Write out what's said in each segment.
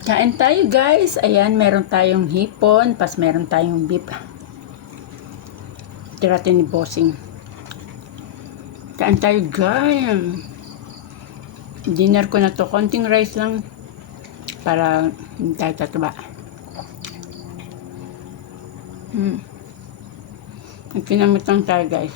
Kain tayo guys. Ayan, meron tayong hipon, pas meron tayong beef. Tira ni Bossing. Kain tayo guys. Dinner ko na to. Konting rice lang para hindi tayo tataba. Nagkinamot lang tayo guys.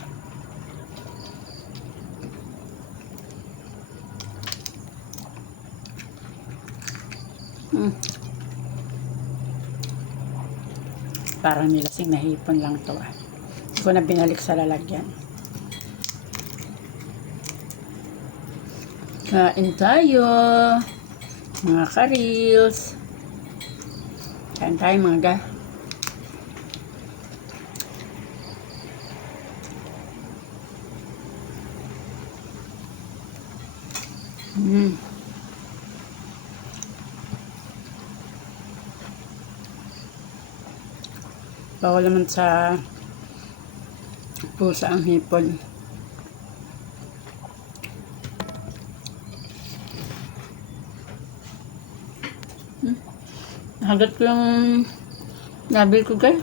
Parang nilasing na hipon lang to. Hindi ko na binalik sa lalagyan. Kain tayo, mga ka-reels. Kain tayo mga ga. Bawal naman sa pusa ang hipon. Hagat ko yung nabil ko guys.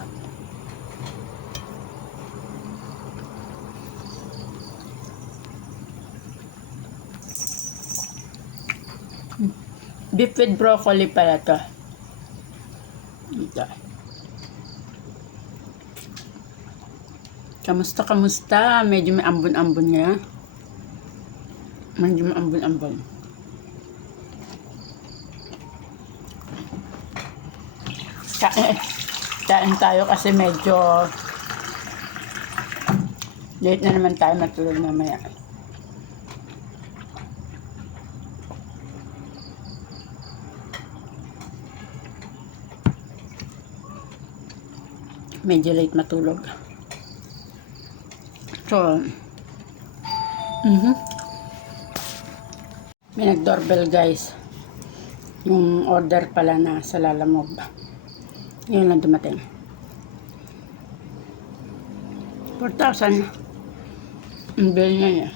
Beef with broccoli pala to. Ito. Kamusta? Medyo may ambon-ambon nga. Medyo may ambon-ambon. Kain tayo kasi medyo late na naman tayo matulog mamaya. Medyo late matulog. So, may nag-doorbell guys. Yung order pala na sa Lalamove. Yun lang dumating. 4,000. Ang bill niya niya.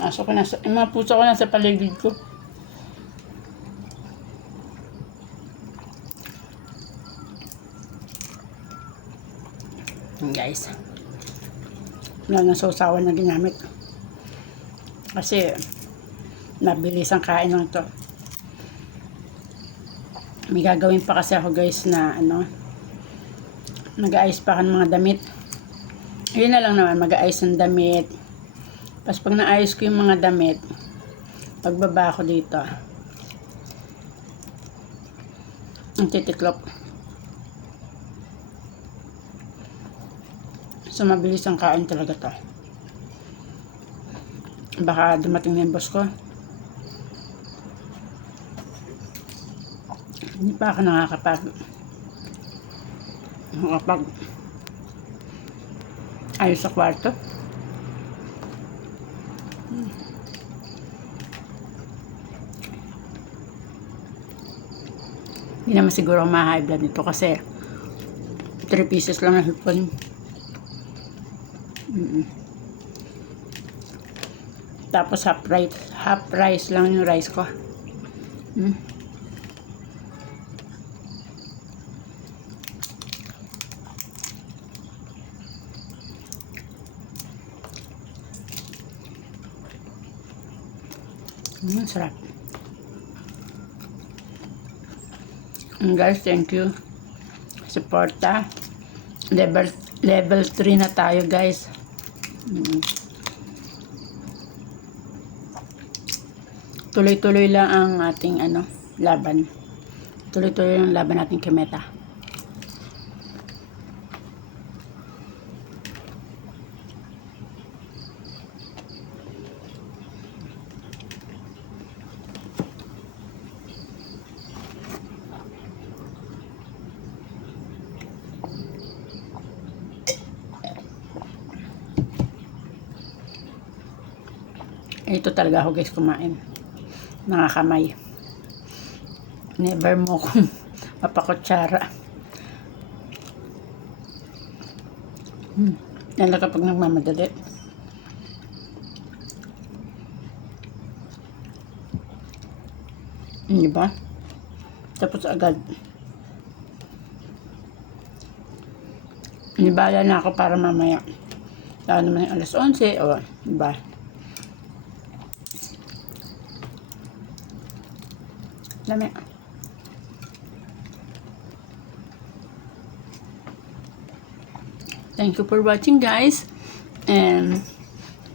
Aso ko na sa, yung mga puso ko na sa paligid ko. Guys, wala na sausawan na ginamit kasi nabilis ang kain lang to. May gagawin pa kasi ako guys na mag-aayos pa ng mga damit. Yun na lang naman, mag-aayos ng damit. Tapos pag naayos ko yung mga damit, pagbaba ko dito ang titiklop. So, mabilis ang kain talaga to. Baka dumating na yung boss ko. Hindi pa ako nakakapag ayos sa kwarto. Hindi naman siguro ma-high blood nito kasi 3 pieces lang na hipon. Tapos half rice lang yung rice ko. Sarap. Guys, thank you. Suporta. Level 3 na tayo guys. Tuloy-tuloy lang ang ating laban. Tuloy-tuloy lang ang laban natin kay Meta. Ito talaga ako guys kumain. Nakakamay. Never mo kung mapakutsara. Yan lang kapag nagmamadali. Di ba? Tapos agad. Nibala na ako para mamaya. Lalo naman yung alas 11, o, diba? Dami. Thank you for watching, guys. And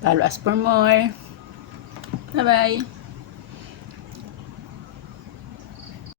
follow us for more. Bye-bye.